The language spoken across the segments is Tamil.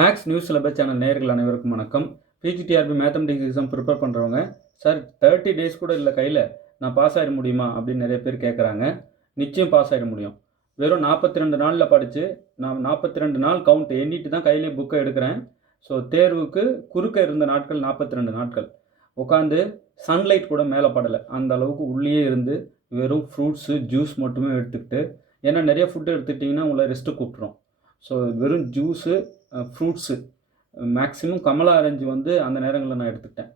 மேக்ஸ் நியூஸ் சிலபஸ் சேனல் நேயர்கள் அனைவருக்கும் வணக்கம். பிஜிடிஆர்பி மேத்தமெட்டிக்ஸ் எக்ஸாம் ப்ரிப்பேர் பண்ணுறவங்க, சார் 30 டேஸ் கூட இல்லை கையில், நான் பாஸ் ஆகிட முடியுமா அப்படின்னு நிறைய பேர் கேட்குறாங்க. நிச்சயம் பாஸ் ஆகிட முடியும். வெறும் 42 நாளில் படித்து, நான் 42 நாள் கவுண்ட் எண்ணிட்டு தான் கையிலே புக்கை எடுக்கிறேன். ஸோ தேர்வுக்கு குறுக்க இருந்த நாட்கள் 42 நாட்கள் உட்காந்து சன்லைட் கூட மேலே படலை. அந்த அளவுக்கு உள்ளேயே இருந்து வெறும் ஃப்ரூட்ஸு ஜூஸ் மட்டுமே எடுத்துக்கிட்டு, ஏன்னா நிறைய ஃபுட்டு எடுத்துக்கிட்டிங்கன்னா உங்களை ரெஸ்ட்டு கூப்பிட்றோம். ஸோ வெறும் juice fruits maximum Kamala orange வந்து அந்த நேரங்களில் நான் எடுத்துக்கிட்டேன்.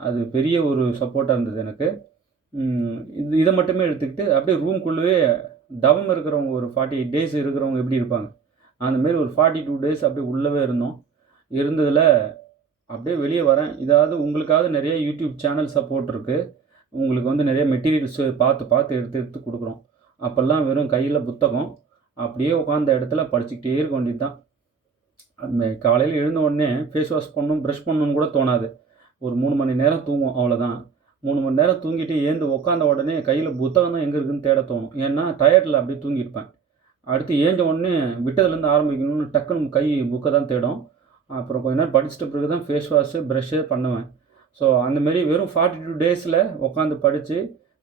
அது பெரிய ஒரு சப்போர்ட்டாக இருந்தது எனக்கு. இதை மட்டுமே எடுத்துக்கிட்டு அப்படியே ரூம்குள்ளேயே தவம் இருக்கிறவங்க, ஒரு 48 டேஸ் இருக்கிறவங்க எப்படி இருப்பாங்க, அந்தமாரி ஒரு 42 டேஸ் அப்படியே உள்ளவே இருந்தோம். இருந்ததில் அப்படியே வெளியே வரேன். இதாவது உங்களுக்காவது நிறைய யூடியூப் சேனல் சப்போர்ட் இருக்குது. உங்களுக்கு வந்து நிறைய மெட்டீரியல்ஸு பார்த்து எடுத்து கொடுக்குறோம். அப்போல்லாம் வெறும் கையில் புத்தகம், அப்படியே உட்காந்த இடத்துல படிச்சுக்கிட்டே இருக்க வேண்டியது தான். காலையில் எழுந்த உடனே ஃபேஸ் வாஷ் பண்ணணும், ப்ரஷ் பண்ணணும்னு கூட தோணாது. ஒரு 3 மணி நேரம் தூங்கும், அவ்வளோதான். 3 மணி நேரம் தூங்கிட்டு ஏந்து உட்காந்த உடனே கையில் புத்தகம் தான் எங்கே இருக்குதுன்னு தேட தோணும். ஏன்னா டயர்டில் அப்படியே தூங்கியிருப்பேன். அடுத்து ஏஞ்ச உடனே விட்டதுலேருந்து ஆரம்பிக்கணும்னு டக்குன்னு கை புக்கை தான் தேடும். அப்புறம் கொஞ்ச நேரம் படிச்சுட்ட பிறகு தான் ஃபேஸ் வாஷு ப்ரஷ்ஷே பண்ணுவேன். ஸோ அந்தமாரி வெறும் 42 டேஸில் உட்காந்து படித்து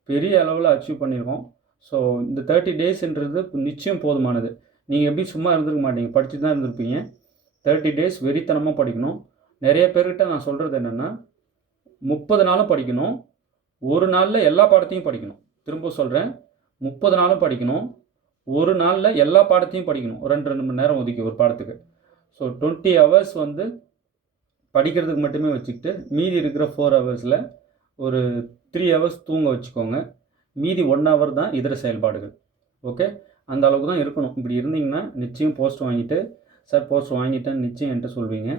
பெரிய அளவில் அச்சீவ் பண்ணியிருக்கோம். ஸோ இந்த 30 டேஸ்ன்றது நிச்சயம் போதுமானது. நீங்கள் எப்படி சும்மா இருந்திருக்க மாட்டீங்க, படித்து தான் இருந்திருப்பீங்க. 30 டேஸ் வெறித்தனமாக படிக்கணும். நிறைய பேர்கிட்ட நான் சொல்கிறது என்னென்னா, 30 நாளும் படிக்கணும், ஒரு நாளில் எல்லா பாடத்தையும் படிக்கணும். திரும்ப சொல்கிறேன், 30 நாளும் படிக்கணும், ஒரு நாளில் எல்லா பாடத்தையும் படிக்கணும். 2 மணி நேரம் ஒதுக்கி ஒரு பாடத்துக்கு. ஸோ 20 ஹவர்ஸ் வந்து படிக்கிறதுக்கு மட்டுமே வச்சுக்கிட்டு, மீதி இருக்கிற 4 ஹவர்ஸில் ஒரு 3 ஹவர்ஸ் தூங்க வச்சுக்கோங்க. மீதி 1 ஹவர் தான் இதர செயல்பாடுகள். ஓகே, அந்த அளவுக்கு தான் இருக்கணும். இப்படி இருந்தீங்கன்னா நிச்சயம் போஸ்ட் வாங்கிட்டு, சார் போஸ்ட் வாங்கிட்டேன்னு நிச்சயம் என்கிட்ட சொல்வீங்க.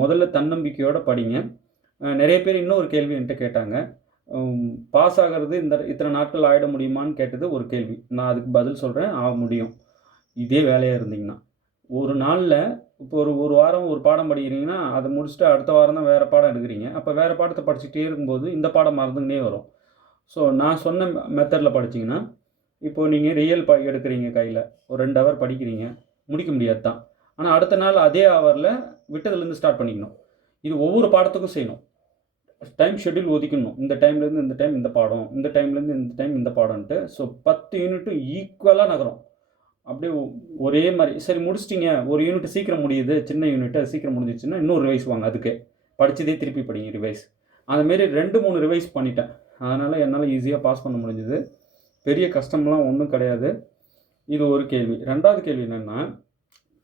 முதல்ல தன்னம்பிக்கையோடு படிங்க. நிறைய பேர் இன்னொரு கேள்வி என்கிட்ட கேட்டாங்க, பாஸ் ஆகிறது இத்தனை நாட்கள் ஆகிட முடியுமான்னு கேட்டது ஒரு கேள்வி. நான் அதுக்கு பதில் சொல்கிறேன், ஆக முடியும். இதே வேலையாக இருந்தீங்கன்னா ஒரு நாளில் இப்போ ஒரு வாரம் ஒரு பாடம் படிக்கிறீங்கன்னா, அதை முடிச்சுட்டு அடுத்த வாரம் தான் வேறு பாடம் எடுக்கிறீங்க. அப்போ வேறு பாடத்தை படிச்சுக்கிட்டே இருக்கும்போது இந்த பாடம் மறந்துக்கிட்டே வரும். ஸோ நான் சொன்ன மெத்தடில் படிச்சிங்கன்னா, இப்போது நீங்கள் ரியல் எடுக்கிறீங்க கையில், ஒரு 2 ஹவர் படிக்கிறீங்க, முடிக்க முடியாது தான். ஆனால் அடுத்த நாள் அதே ஹவரில் விட்டதுலேருந்து ஸ்டார்ட் பண்ணிக்கணும். இது ஒவ்வொரு பாடத்துக்கும் செய்யணும். டைம் ஷெட்யூல் ஒதுக்கணும். இந்த டைம்லேருந்து இந்த டைம் இந்த பாடம், இந்த டைம்லேருந்து இந்த டைம் இந்த பாடம்ன்ட்டு. ஸோ 10 யூனிட்டும் ஈக்குவலாக நகரும். அப்படியே ஒரே மாதிரி. சரி முடிச்சிட்டிங்க, ஒரு யூனிட் சீக்கிரம் முடியுது, சின்ன யூனிட்டு சீக்கிரம் முடிஞ்சிச்சுன்னா இன்னொரு ரிவைஸ் வாங்க. அதுக்கு படித்ததே திருப்பி படிங்க, ரிவைஸ். அதுமாரி 2-3 ரிவைஸ் பண்ணிட்டேன். அதனால் என்னால் ஈஸியாக பாஸ் பண்ண முடிஞ்சுது. பெரிய கஷ்டம்லாம் ஒன்றும் கிடையாது. இது ஒரு கேள்வி. 2வது கேள்வி என்னென்னா,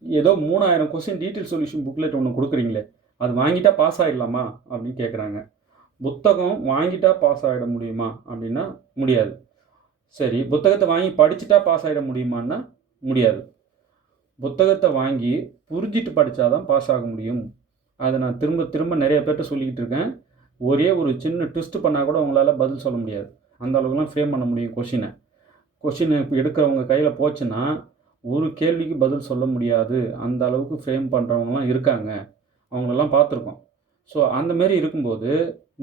ஏதோ 3000 கொஸ்டின் டீட்டெயில் சொல்யூஷன் புக்லெட் ஒன்று கொடுக்குறீங்களே, அது வாங்கிட்டா பாஸ் ஆகிடலாமா அப்படின்னு கேட்குறாங்க. புத்தகம் வாங்கிட்டா பாஸ் ஆகிட முடியுமா அப்படின்னா முடியாது. சரி, புத்தகத்தை வாங்கி படிச்சுட்டா பாஸ் ஆகிட முடியுமான்னா முடியாது. புத்தகத்தை வாங்கி புரிஞ்சிட்டு படித்தா தான் பாஸ் ஆக முடியும். அதை நான் திரும்ப திரும்ப நிறைய பேர்கிட்ட சொல்லிக்கிட்டு இருக்கேன். ஒரே ஒரு சின்ன ட்விஸ்ட் பண்ணால் கூட உங்களால் பதில் சொல்ல முடியாது. அந்த அளவுக்குலாம் ஃப்ரேம் பண்ண முடியும் கொஷினை இப்போ எடுக்கிறவங்க கையில் போச்சுன்னா ஒரு கேள்விக்கு பதில் சொல்ல முடியாது. அந்த அளவுக்கு ஃப்ரேம் பண்ணுறவங்களாம் இருக்காங்க, அவங்களெல்லாம் பார்த்துருக்கோம். ஸோ அந்தமாரி இருக்கும்போது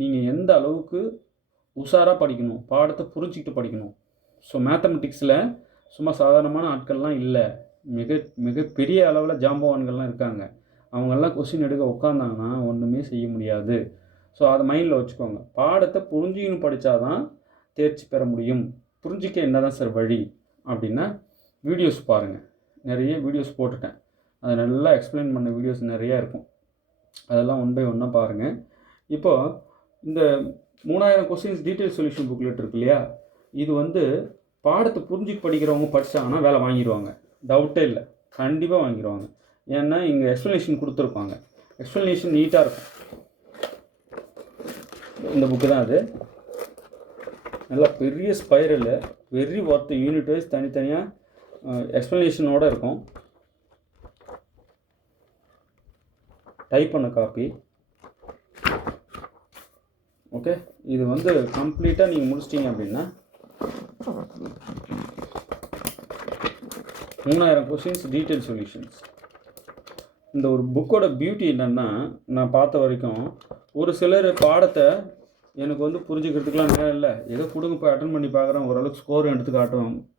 நீங்கள் எந்த அளவுக்கு உஷாராக படிக்கணும், பாடத்தை புரிஞ்சிக்கிட்டு படிக்கணும். ஸோ மேத்தமெட்டிக்ஸில் சும்மா சாதாரணமான ஆட்கள்லாம் இல்லை, மிக பெரிய அளவில் ஜாம்பவான்கள்லாம் இருக்காங்க. அவங்கெல்லாம் கொஸ்டின் எடுக்க உட்காந்தாங்கன்னா ஒன்றுமே செய்ய முடியாது. ஸோ அதை மைண்டில் வச்சுக்கோங்க. பாடத்தை புரிஞ்சுக்கின்னு படித்தாதான் தேர்ச்சி பெற முடியும். புரிஞ்சிக்க என்ன தான் சார் வழி அப்படின்னா, வீடியோஸ் பாருங்கள். நிறைய வீடியோஸ் போட்டுட்டேன், அதை நல்லா எக்ஸ்பிளைன் பண்ண வீடியோஸ் நிறையா இருக்கும். அதெல்லாம் 1 பை 1 பாருங்கள். இப்போது இந்த 3000 கொஸ்டின்ஸ் டீட்டெயில் சொல்யூஷன் புக்லெட் இருக்கு இல்லையா, இது வந்து பாடத்தை புரிஞ்சுக்கு படிக்கிறவங்க படித்தாங்கன்னா வேலை வாங்கிடுவாங்க. டவுட்டே இல்லை, கண்டிப்பாக வாங்கிடுவாங்க. ஏன்னா இங்கே எக்ஸ்ப்ளனேஷன் கொடுத்துருப்பாங்க. எக்ஸ்ப்ளனேஷன் நீட்டாக இருக்கும். இந்த புக்கு தான் அது. நல்லா பெரிய spiral, very worth. Unit wise தனித்தனியாக எக்ஸ்ப்ளனேஷனோடு இருக்கும். டைப் பண்ண காப்பி. ஓகே, இது வந்து கம்ப்ளீட்டாக நீங்கள் முடிச்சிட்டிங்க அப்படின்னா 3000 கொஸ்டின்ஸ் டீட்டெயில் சொல்யூஷன்ஸ். இந்த ஒரு புக்கோட பியூட்டி என்னென்னா, நான் பார்த்த வரைக்கும் ஒரு சிலர் பாடத்தை எனக்கு வந்து புரிஞ்சுக்கிறதுக்கெலாம் நேரம் இல்லை, ஏதோ கொடுங்க போய் அட்டன் பண்ணி பார்க்குறேன், ஓரளவுக்கு ஸ்கோர் எடுத்து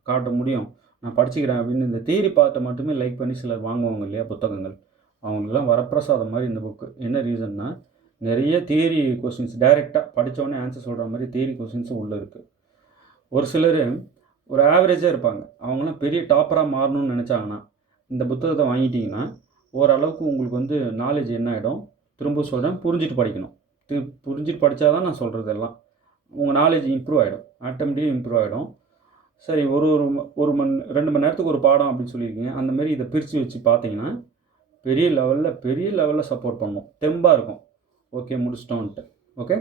காட்ட முடியும், நான் படிச்சுக்கிறேன் அப்படின்னு இந்த தியரி பார்ட்டை மட்டுமே லைக் பண்ணி சிலர் வாங்குவாங்க இல்லையா புத்தகங்கள். அவங்களுக்குலாம் வரப்பிரசாதம் மாதிரி இந்த புக்கு. என்ன ரீசன்னா, நிறைய தியரி கொஸ்டின்ஸ் டைரெக்டாக படித்தோடனே ஆன்சர் சொல்கிற மாதிரி தியரி கொஸ்டின்ஸும் உள்ளே இருக்குது. ஒரு சிலர் ஒரு ஆவரேஜாக இருப்பாங்க, அவங்களாம் பெரிய டாப்பராக மாறணும்னு நினச்சாங்கன்னா இந்த புத்தகத்தை வாங்கிட்டிங்கன்னா ஓரளவுக்கு உங்களுக்கு வந்து நாலேஜ் என்ன ஆகிடும். திரும்ப சொல்கிறேன், புரிஞ்சுட்டு படிக்கணும். புரிஞ்சுட்டு படித்தா தான் நான் சொல்கிறது எல்லாம். உங்கள் நாலேஜ் இம்ப்ரூவ் ஆகிடும், ஆட்டோமேட்டிக்காக இம்ப்ரூவ் ஆகிடும். சரி, ஒரு ஒரு ஒரு மணி 2 மணி நேரத்துக்கு ஒரு பாடம் அப்படின்னு சொல்லியிருக்கீங்க. அந்தமாரி இதை பிரித்து வச்சு பார்த்தீங்கன்னா பெரிய லெவலில் சப்போர்ட் பண்ணும், தெம்பாக இருக்கும். ஓகே, முடிச்சிட்டோன்ட்டு. ஓகே,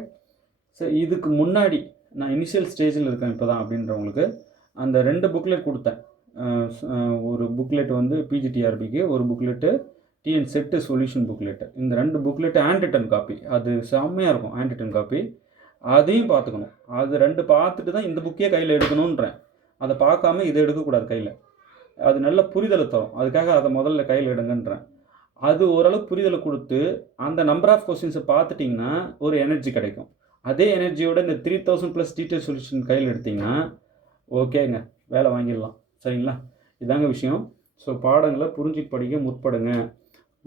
சரி, இதுக்கு முன்னாடி நான் இனிஷியல் ஸ்டேஜில் இருக்கேன் இப்போ தான் அப்படின்றவங்களுக்கு அந்த 2 புக்லெட் கொடுத்தேன். ஒரு புக்லெட் வந்து பிஜிடிஆர்பிக்கு, ஒரு booklet TN set solution booklet. இந்த 2 புக்லெட்டு ஹேண்ட் ரிட்டன் காப்பி, அது செம்மையாக இருக்கும் ஹேண்ட் ரிட்டன் காப்பி. அதையும் பார்த்துக்கணும். அது 2 பார்த்துட்டு தான் இந்த புக்கே கையில் எடுக்கணுன்றேன். அதை பார்க்காம இதை எடுக்கக்கூடாது கையில். அது நல்ல புரிதலை தரும், அதுக்காக அதை முதல்ல கையில் எடுங்கன்றேன். அது ஓரளவு புரிதலை கொடுத்து அந்த நம்பர் ஆஃப் கொஸ்டின்ஸை பார்த்துட்டிங்கன்னா ஒரு எனர்ஜி கிடைக்கும். அதே எனர்ஜியோட இந்த 3000+ டீட்டெயில் சொல்யூஷன் கையில் எடுத்திங்கன்னா ஓகேங்க, வேலை வாங்கிடலாம். சரிங்களா, இதாங்க விஷயம். ஸோ பாடங்களை புரிஞ்சுட்டு படிக்க முற்படுங்க.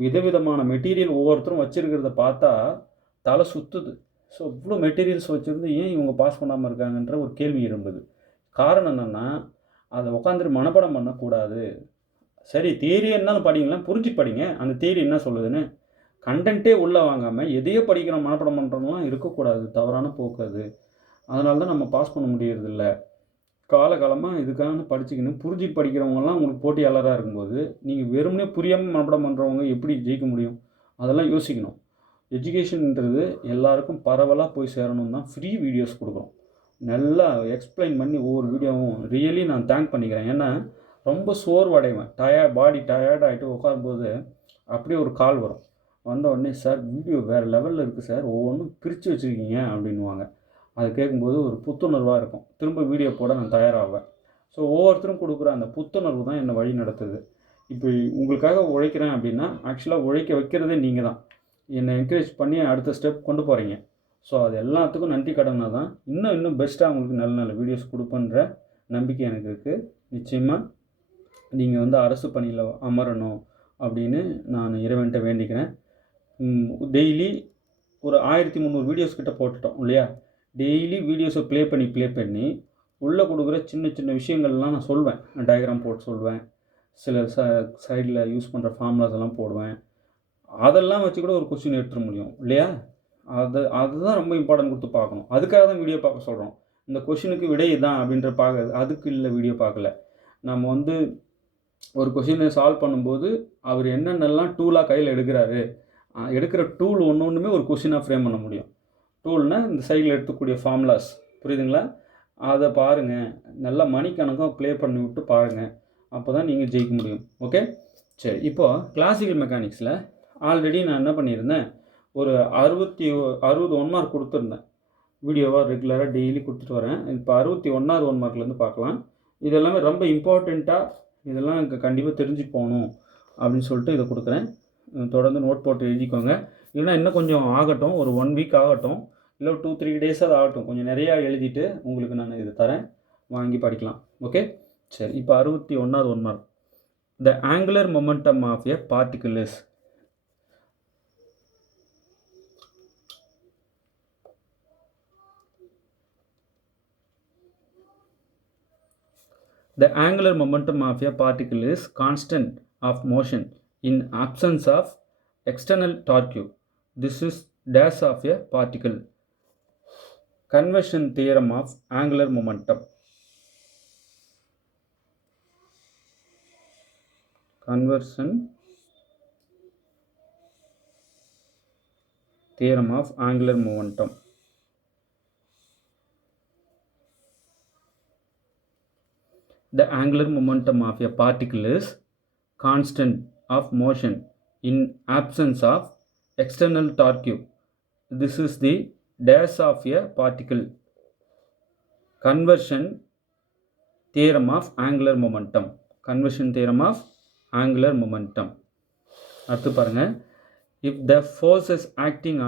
விதவிதமான மெட்டீரியல் ஒவ்வொருத்தரும் வச்சுருக்கிறத பார்த்தா தலை சுற்றுது. ஸோ இவ்வளோ மெட்டீரியல்ஸ் வச்சுருந்து ஏன் இவங்க பாஸ் பண்ணாமல் இருக்காங்கன்ற ஒரு கேள்வி இருந்தது. காரணம் என்னென்னா, அதை உட்காந்துட்டு மனப்பாடம் பண்ணக்கூடாது. சரி, தியரி இருந்தாலும் படிங்களேன், புரிஞ்சுட்டு படிங்க. அந்த தியரி என்ன சொல்லுதுன்னு கண்டென்ட்டே உள்ளே வாங்காமல் எதையோ படிக்கிறோம் மனப்பாடம் பண்ணுறோம்லாம் இருக்கக்கூடாது. தவறான போக்கு அது. அதனால தான் நம்ம பாஸ் பண்ண முடியறதில்ல. காலகாலமாக இதுக்காக படிச்சுக்கணும். புரிஞ்சுட்டு படிக்கிறவங்கலாம் உங்களுக்கு போட்டியாளராக இருக்கும்போது நீங்கள் வெறுமனே புரியாமல் மனப்பாடம் பண்ணுறவங்க எப்படி ஜெயிக்க முடியும்? அதெல்லாம் யோசிக்கணும். எஜுகேஷன்ன்றது எல்லாருக்கும் பரவலாக போய் சேரணும் தான் ஃப்ரீ வீடியோஸ் கொடுக்குறோம். நல்லா எக்ஸ்பிளைன் பண்ணி ஒவ்வொரு வீடியோவும் ரியலி நான் தேங்க் பண்ணிக்கிறேன். ஏன்னா ரொம்ப சோர்வடைவேன், பாடி டயர்ட் ஆகிட்டு உட்காரும்போது அப்படியே ஒரு கால் வரும். வந்த உடனே, சார் வீடியோ வேறு லெவலில் இருக்குது சார், ஒவ்வொன்றும் பிரித்து வச்சுருக்கீங்க அப்படின்வாங்க. அது கேட்கும்போது ஒரு புத்துணர்வாக இருக்கும். திரும்ப வீடியோ போட நான் தயாராவேன். ஸோ ஒவ்வொருத்தரும் கொடுக்குற அந்த புத்துணர்வு தான் என்னை வழி நடத்துது. இப்போ உங்களுக்காக உழைக்கிறேன் அப்படின்னா ஆக்சுவலாக உழைக்க வைக்கிறதே நீங்கள் தான். என்னை என்கரேஜ் பண்ணி அடுத்த ஸ்டெப் கொண்டு போகிறீங்க. ஸோ அது எல்லாத்துக்கும் நன்றி கடனாக தான் இன்னும் பெஸ்ட்டாக உங்களுக்கு நல்ல நல்ல வீடியோஸ் கொடுப்பேன்ற நம்பிக்கை எனக்கு இருக்குது. நிச்சயமாக நீங்கள் வந்து அரசு பணியில் அமரணும் அப்படின்னு நான் இறைவன்கிட்ட வேண்டிக்கிறேன். டெய்லி ஒரு 1300 வீடியோஸ் கிட்ட போட்டுட்டோம் இல்லையா? டெய்லி வீடியோஸை ப்ளே பண்ணி உள்ளே கொடுக்குற சின்ன சின்ன விஷயங்கள்லாம் நான் சொல்வேன். டயக்ராம் போட்டு சொல்வேன். சில சைடில் யூஸ் பண்ணுற ஃபார்முலாஸ் எல்லாம் போடுவேன். அதெல்லாம் வச்சு கூட ஒரு கொஸ்டின் எடுத்துட முடியும் இல்லையா? அதுதான் ரொம்ப இம்பார்ட்டன்ட் கொடுத்து பார்க்கணும். அதுக்காக தான் வீடியோ பார்க்க சொல்கிறோம். இந்த கொஷினுக்கு விடை தான் அப்படின்ற அதுக்கு இல்லை வீடியோ பார்க்கல. நம்ம வந்து ஒரு கொஷினை சால்வ் பண்ணும்போது அவர் என்னென்னலாம் டூலாக கையில் எடுக்கிறாரு, எடுக்கிற டூல் ஒன்றுமே ஒரு கொஷினாக ஃப்ரேம் பண்ண முடியும். டூல்னால் இந்த சைடில் எடுத்துக்கூடிய ஃபார்முலாஸ், புரியுதுங்களா? அதை பாருங்கள், நல்லா மணிக்கணக்காக ப்ளே பண்ணி விட்டு பாருங்கள். அப்போ தான் நீங்கள் ஜெயிக்க முடியும். ஓகே, சரி. இப்போது கிளாசிக்கல் மெக்கானிக்ஸில் ஆல்ரெடி நான் என்ன பண்ணியிருந்தேன், ஒரு 60 ஒன் மார்க் கொடுத்துருந்தேன். வீடியோவாக ரெகுலராக டெய்லி கொடுத்துட்டு வரேன். இப்போ 61வது ஒன் மார்க்லேருந்து பார்க்கலாம். இதெல்லாமே ரொம்ப இம்பார்ட்டண்ட்டாக, இதெல்லாம் கண்டிப்பாக தெரிஞ்சு போகணும் அப்படின்னு சொல்லிட்டு இதை கொடுக்குறேன். தொடர்ந்து நோட் போட்டு எழுதிக்கோங்க. இல்லைனா இன்னும் கொஞ்சம் ஆகட்டும், ஒரு 1 வீக் ஆகட்டும், இல்லை 2-3 டேஸாக ஆகட்டும், கொஞ்சம் நிறையா எழுதிட்டு உங்களுக்கு நான் இதை தரேன், வாங்கி படிக்கலாம். ஓகே, சரி. இப்போ 61வது one mark. The angular momentum of a particle is. The angular momentum of a particle is constant of motion in absence of external torque. This is dash of a particle. Conversion theorem of angular momentum. Conversion theorem of angular momentum. The angular momentum of a particle is constant of motion in absence of external torque. This is the dash of a particle. Conversion theorem of angular momentum. Conversion theorem of angular momentum. அடுத்து பாருங்க. If the forces acting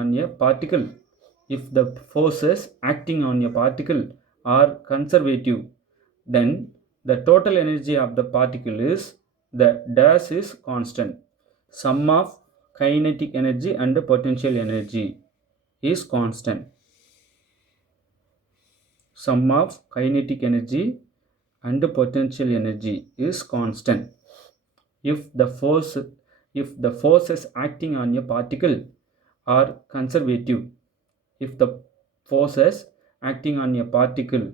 on a particle are conservative, then the total energy of the particle is the dash is constant. Sum of kinetic energy and potential energy is constant. Sum of kinetic energy and potential energy is constant if the forces acting on a particle are conservative. If the forces acting on a particle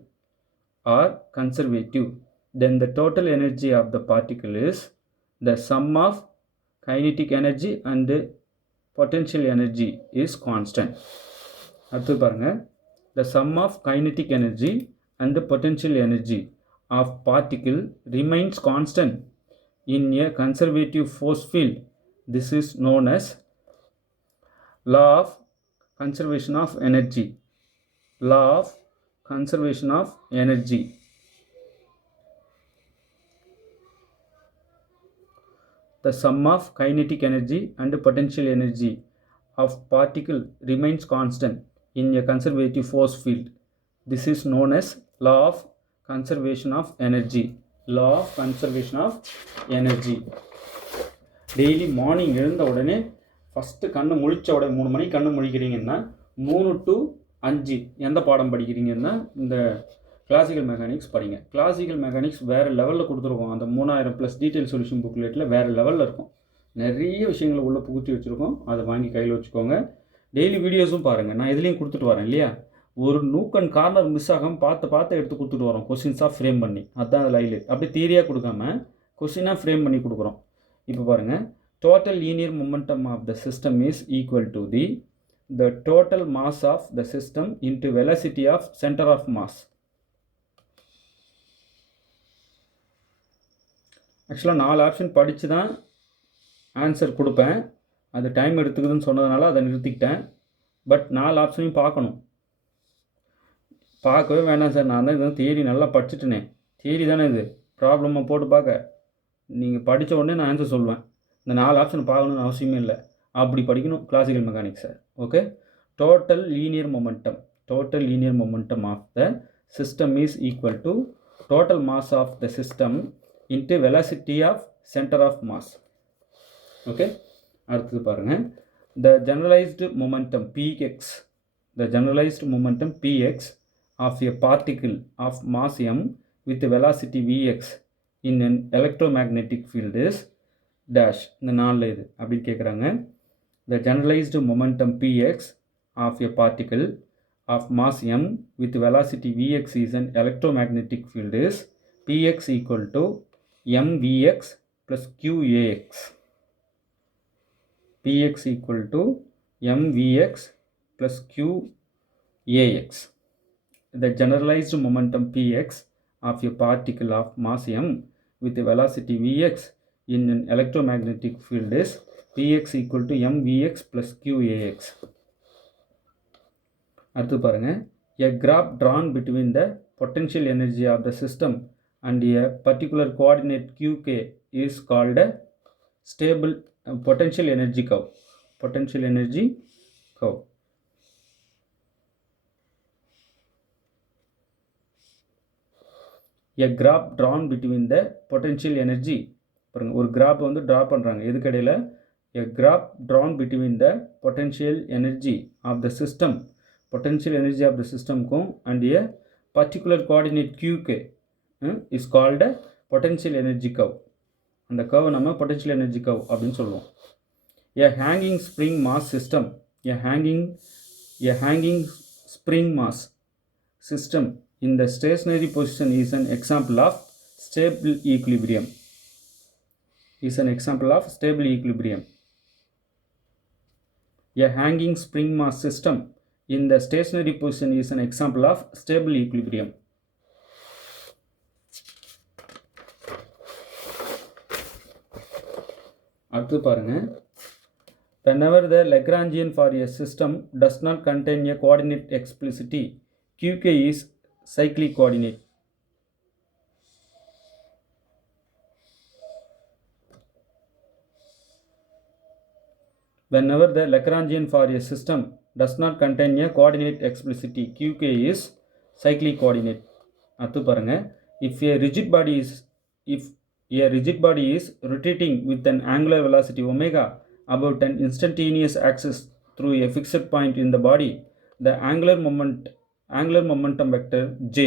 are conservative, then the total energy of the particle is the sum of kinetic energy and potential energy is constant. அடுத்து பாருங்க, the sum of kinetic energy and potential energy of particle remains constant in a conservative force field. This is known as law of conservation of energy. Law of conservation of energy. The sum of kinetic energy and potential energy of particle remains constant in a conservative force field. This is known as law of conservation of energy. Law of conservation of energy. Daily morning எழுந்த உடனே ஃபஸ்ட்டு கண்ணு முழித்த உடனே 3 மணிக்கு கண்ணு முழிக்கிறீங்கன்னா 3 to 5 எந்த பாடம் படிக்கிறீங்கன்னா இந்த கிளாசிக்கல் மெக்கானிக்ஸ் படிங்க. கிளாசிக்கல் மெக்கானிக்ஸ் வேறு லெவலில் கொடுத்துருக்கோம். அந்த 3000 ப்ளஸ் டீட்டெயில் சொல்யூஷன் புக்லெட்டில் வேறு லெவலில் இருக்கும். நிறைய விஷயங்களை உள்ளே புகுத்தி வச்சுருக்கோம். அதை வாங்கி கையில் வச்சுக்கோங்க. டெய்லி வீடியோஸும் பாருங்கள். நான் இதுலேயும் கொடுத்துட்டு வரேன் இல்லையா, ஒரு நூக் அண்ட் கார்னர் மிஸ் ஆகாமல் பார்த்து எடுத்து கொடுத்துட்டு வரோம். கொஸ்டின்ஸாக ஃப்ரேம் பண்ணி, அதுதான் அதில் ஹைலைட். அப்படியே தியரியாக கொடுக்காம கொஸ்டினாக ஃப்ரேம் பண்ணி கொடுக்குறோம். இப்போ பாருங்கள், total linear momentum of the system is equal to the total mass of the system into velocity of center of mass. ஆக்சுவலாக 4 ஆப்ஷன் படித்து தான் ஆன்சர் கொடுப்பேன். அது டைம் எடுத்துக்குதுன்னு சொன்னதுனால அதை நிறுத்திக்கிட்டேன். பட் 4 ஆப்ஷனையும் பார்க்கணும். பார்க்கவே வேணாம் சார், நான் தான் இதுதான் தியரி நல்லா படிச்சுட்டேனே, தியரி தானே இது, ப்ராப்ளமாக போட்டு பார்க்க. நீங்கள் படித்த உடனே நான் ஆன்சர் சொல்லுவேன். இந்த 4 ஆப்ஷன் பார்க்கணுன்னு அவசியமே இல்லை. அப்படி படிக்கணும் கிளாசிக்கல் மெக்கானிக்ஸை. Okay, total linear momentum of the system is equal to total mass of the system into velocity of centre of mass. Okay, அடுத்தது பாருங்கள், the generalised momentum px of a particle of mass m with velocity vx in an electromagnetic field is dash. இந்த 4 இது அப்படின்னு கேட்குறாங்க. The generalized momentum px of a particle of mass m with velocity vx is an electromagnetic field is px equal to mvx plus qax. px equal to mvx plus qax. The generalized momentum px of a particle of mass m with velocity vx in an electromagnetic field is px equal to mvx plus qax. அடுத்து பாருங்கள், a graph drawn between the potential energy of the system and a particular coordinate qk is called a stable potential energy curve. A graph drawn between the potential energy, பாருங்கள் ஒரு கிராஃப் வந்து ட்ரா பண்ணுறாங்க. எதுக்கடையில்? a graph drawn between the potential energy of the system க்கும் and a particular coordinate qk is called a potential energy curve. அந்த curve நம்ம potential energy curve அப்படின்னு சொல்லுவோம். a hanging spring mass system in the stationary position is an example of stable equilibrium. A hanging spring mass system in the stationary position is an example of stable equilibrium. அடுத்து பாருங்க, whenever the Lagrangian for a system does not contain a coordinate explicitly, qk is cyclic coordinate. Whenever the Lagrangian for a system does not contain a coordinate explicitly, qk is cyclic coordinate. அடுத்து பாருங்க, if a rigid body is rotating with an angular velocity omega about an instantaneous axis through a fixed point in the body, the angular momentum vector j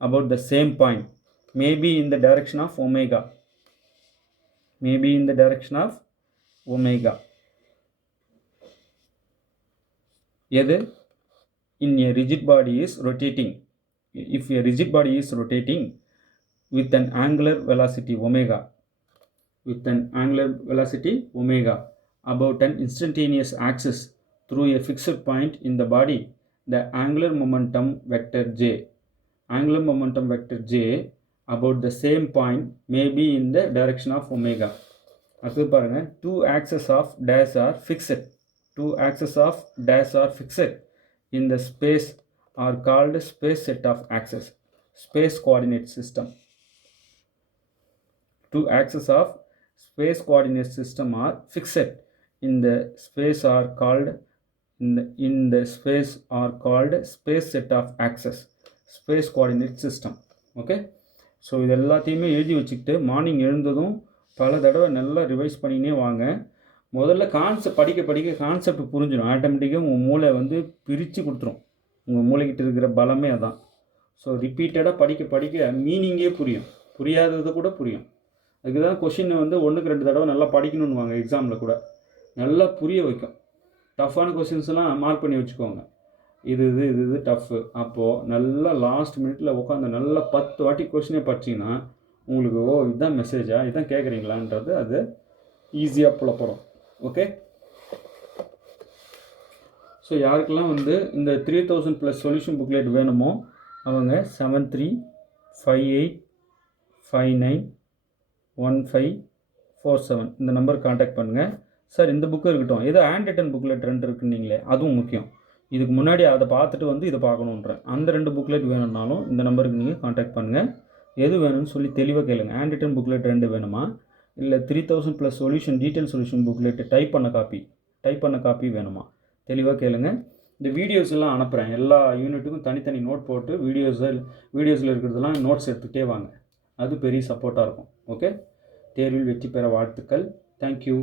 about the same point may be in the direction of omega. எது? In a rigid body is rotating. If a rigid body is rotating with an angular velocity omega, about an instantaneous axis through a fixed point in the body, the angular momentum vector j about the same point may be in the direction of omega. அது பாருங்க, two axes of dash are fixed in the space are called space set of axes, space coordinate system. Two axes of space coordinate system are fixed in the space are called space set of axes, space coordinate system. Okay, so இது எல்லாத்தையுமே எழுதி வச்சுக்கிட்டு மார்னிங் எழுந்ததும் பல தடவை நல்லா ரிவைஸ் பண்ணினே வாங்க. முதல்ல படிக்க கான்செப்ட் புரிஞ்சிடும். ஆட்டோமேட்டிக்காக உங்கள் மூளை வந்து பிரித்து கொடுத்துரும். உங்கள் மூளைக்கிட்ட இருக்கிற பலமே அதான். ஸோ ரிப்பீட்டடாக படிக்க மீனிங்கே புரியாதது கூட புரியும். அதுக்கு தான் கொஷின் வந்து 1க்கு 2 தடவை நல்லா படிக்கணும்னு வாங்க. எக்ஸாமில் கூட நல்லா புரிய வைக்கும். டஃப்பான கொஷின்ஸ்லாம் மார்க் பண்ணி வச்சுக்கோங்க. இது டஃப்பு. அப்போது நல்லா லாஸ்ட் மினிட்ல உட்காந்து நல்லா 10 வாட்டி கொஷினே படிச்சிங்கன்னா உங்களுக்கு இதுதான் மெசேஜா, இதுதான் கேட்குறீங்களான்றது அது ஈஸியாக புலப்படும். ஓகே, ஸோ யாருக்கெல்லாம் வந்து இந்த 3000+ சொல்யூஷன் புக்லெட் வேணுமோ அவங்க 7358591547 இந்த நம்பர் காண்டாக்ட் பண்ணுங்கள். சார் இந்த புக்கு இருக்கட்டும், ஏதோ ஹேண்ட் ரிட்டன் புக்லெட் 2 இருக்குன்னீங்களே அதுவும் முக்கியம். இதுக்கு முன்னாடி அதை பார்த்துட்டு வந்து இதை பார்க்கணுன்றேன். அந்த 2 புக்லெட் வேணும்னாலும் இந்த நம்பருக்கு நீங்கள் காண்டாக்ட் பண்ணுங்கள். எது வேணும்னு சொல்லி தெளிவாக கேளுங்க. ஹேண்ட் ரிட்டன் புக்லெட் 2 வேணுமா, இல்லை 3000+ solution detail solution booklet type பண்ண காப்பி வேணுமா, தெளிவாக கேளுங்க. இந்த வீடியோஸ் எல்லாம் அனுப்புகிறேன். எல்லா யூனிட்டுக்கும் தனித்தனி நோட் போட்டு வீடியோஸில் இருக்கிறதெல்லாம் நோட்ஸ் எடுத்துகிட்டே வாங்க. அது பெரிய சப்போர்ட்டாக இருக்கும். ஓகே, தேர்வில் வெற்றி பெற வாழ்த்துக்கள். தேங்க்யூ.